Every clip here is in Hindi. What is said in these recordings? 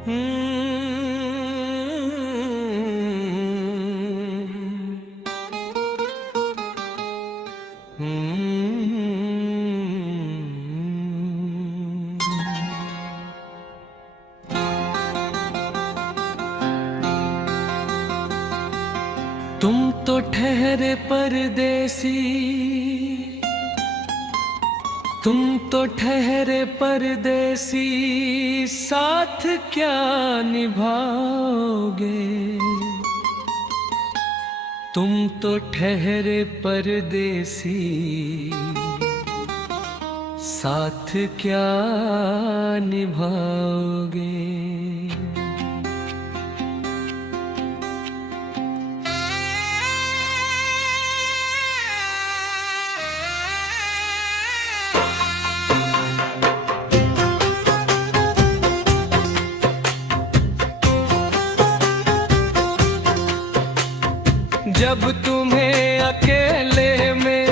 तुम तो ठहरे परदेसी, तुम तो ठहरे परदेसी, साथ क्या निभाओगे। तुम तो ठहरे परदेसी, साथ क्या निभाओगे। जब तुम्हें अकेले में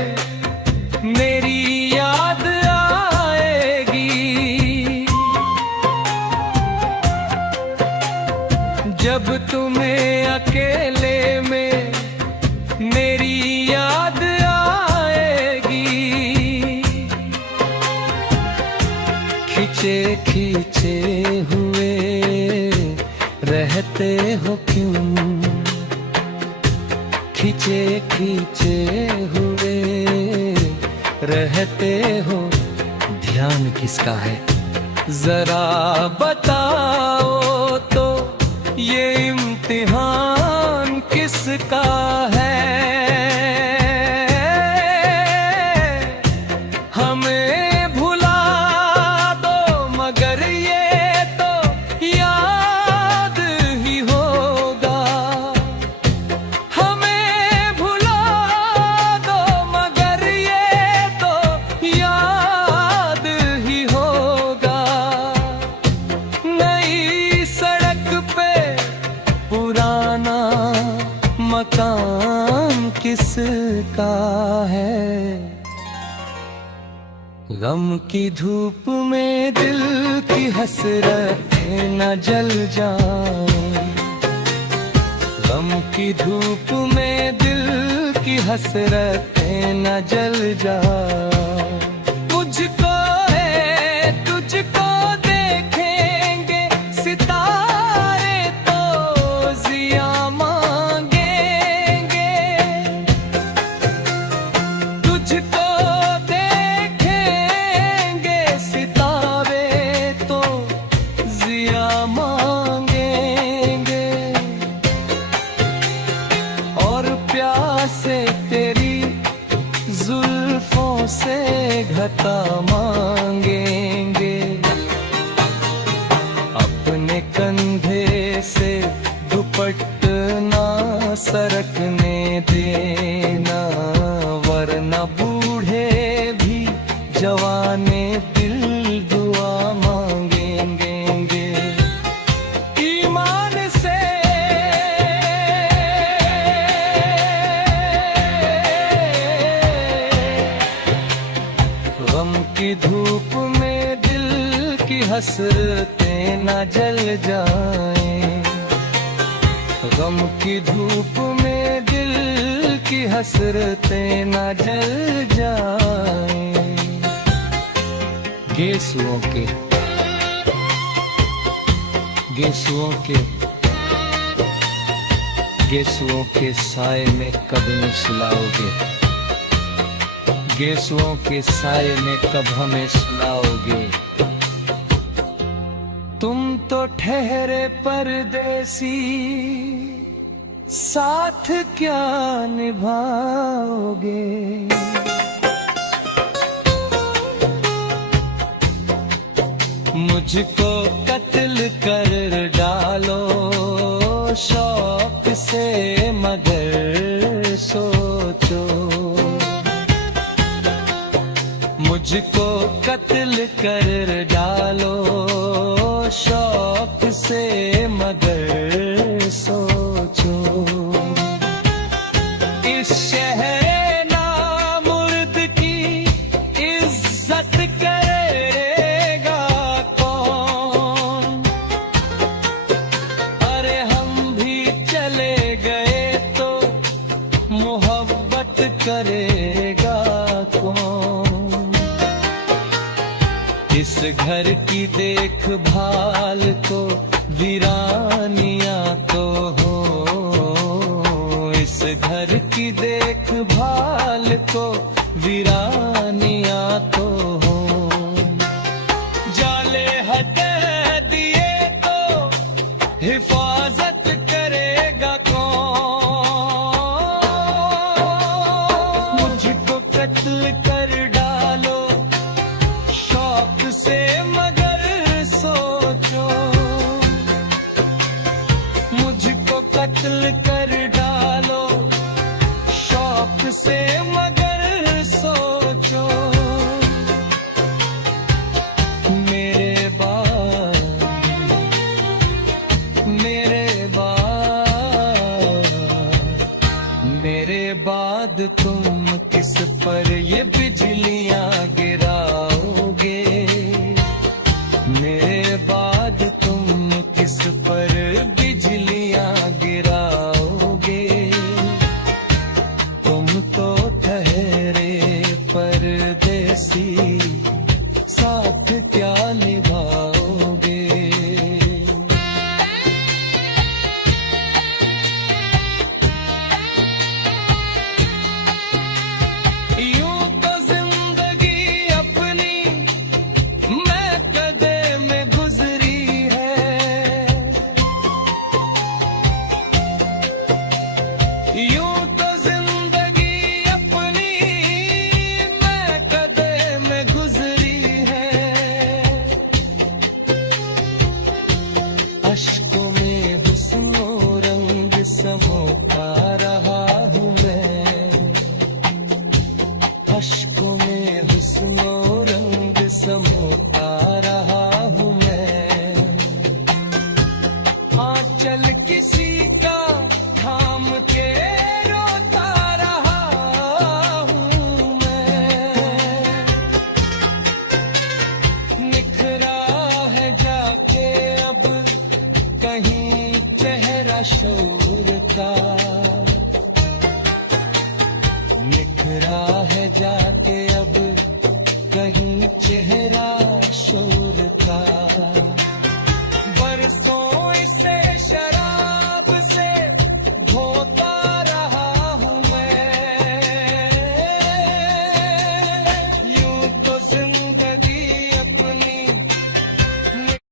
मेरी याद आएगी, जब तुम्हें अकेले में मेरी याद आएगी, खींचे खींचे हुए रहते हो क्यों, खींचे खींचे हुए रहते हो, ध्यान किसका है जरा बताओ तो, ये इम्तिहान किसका है। हमें भुला दो मगर ये तो याद ही होगा, मकान किसका है। गम की धूप में दिल की हसरतें न जल जाए, गम की धूप में दिल की हसरतें न जल जाए। मुझको है तुझको देखेंगे सितारे तो जिया से तेरी जुल्फों से घटा मांगेंगे, अपने कंधे से दुपट्टा सरकने देना, वरना बूढ़े भी जवाने दिल दुआ मांगेंगे। ईमान से गम की धूप में दिल की हसरतें न जल जाएं, गम की धूप में दिल की हसरतें न जल जाएं। गेसुओं के गेसुओं के गेसुओं के साए में कब न सुलाओगे, गेसुओं के साए में कब हमें सुलाओगे। तुम तो ठहरे परदेसी, साथ क्या निभाओगे। मुझको कत्ल कर डालो शौक से मगर सोचो, मुझको कत्ल कर डालो शौक से मगर सोचो। इस शहर नामुर्द की इज्जत करेगा कौन, घर की देखभाल को वीरानियां तो हो, इस घर की देखभाल को वीरानियां तो हो। जाले हटे दिए तो हिफाजत करेगा कौन? मुझको कत्ल कर डालो शौक से मगर सोचो, मुझको कत्ल कर डालो शौक से मगर सोचो। मेरे बाद मेरे बाद तुम किस पर ये बिजलियां गिराओगे? मेरे बाद तुम किस पर बिजलियां गिराओगे? तुम तो ठहरे परदेसी, साथ क्या निभाओगे? यूं तो जिंदगी अपनी मैं कदे में गुजरी है, यूं तो जिंदगी अपनी मैं कदे में गुजरी है। अश्कों में हुस्नो रंग समोता रहा हूँ मैं, अश्कों में हुस्नो रंग समोता रहा हूँ मैं। आंचल किसी का थाम के रोता रहा हूँ मैं। निखरा है जाके अब कहीं चेहरा शो